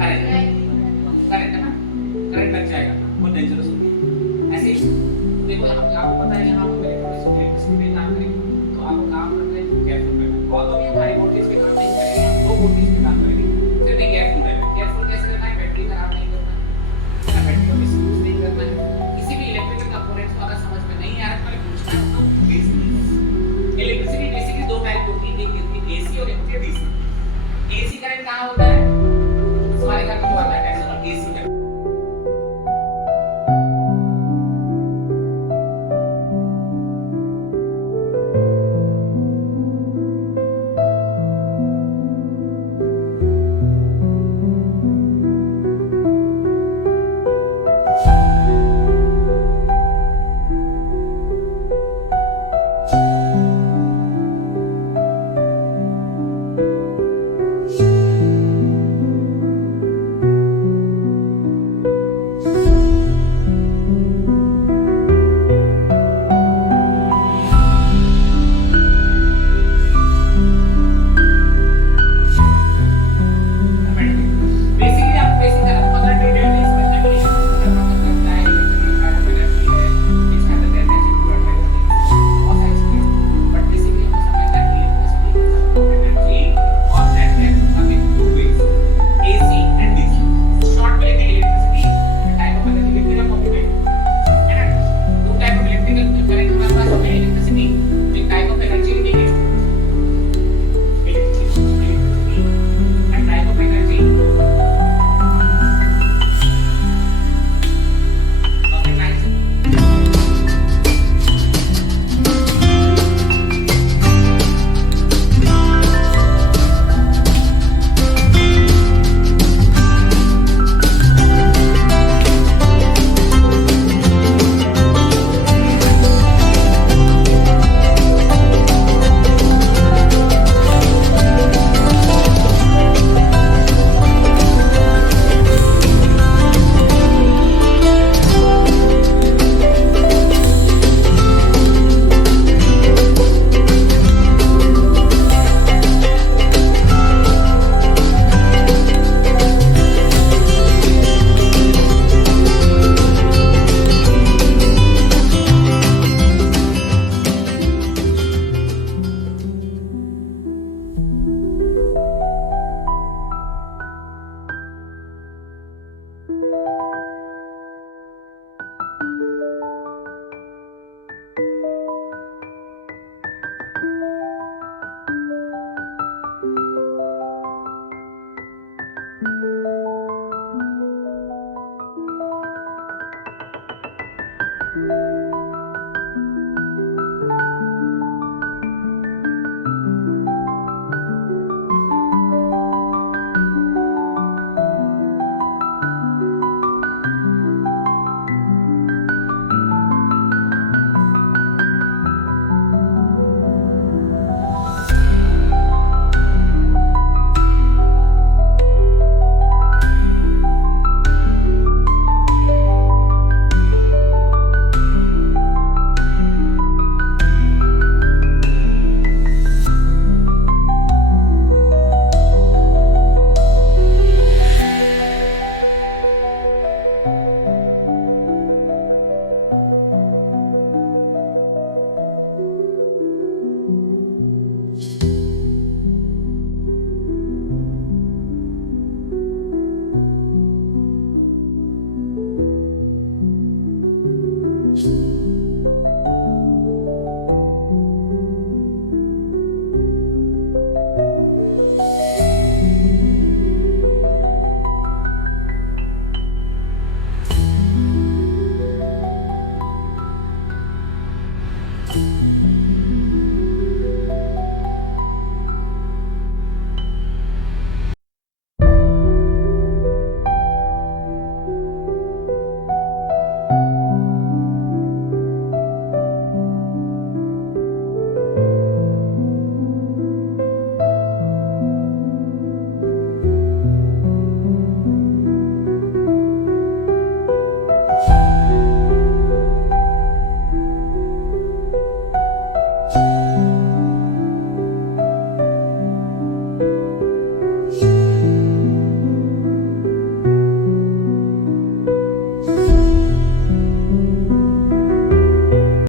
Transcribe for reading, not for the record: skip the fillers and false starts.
करंट है ना, करंट लग जाएगा, बहुत डेंजरस होती है। ऐसे ही देखो यहाँ पे आपको पता है, यहाँ पे मेरे पास इलेक्ट्रिसिटी पे काम करेगी तो आपको काम करना है केयरफुल रहना। और तो ये हाई वोल्टेज पे काम नहीं करेंगे, हम लो वोल्टेज पे काम करेंगे, फिर भी केयरफुल रहना। केयरफुल कैसे रहना है? बैटरी खराब नहीं करना है, बैटरी का मिसयूज नहीं करना है। किसी भी इलेक्ट्रिकल कंपोनेंट्स को अगर समझ में नहीं आ रहा है तो पूछना है तो बेसिक। इलेक्ट्रिसिटी बेसिकली दो टाइप होती है, एक होती है एसी और एक होती है डीसी। एसी करंट कहाँ होता है? हमारे घर में जो आता है एक्सटर्नल एसी करंट,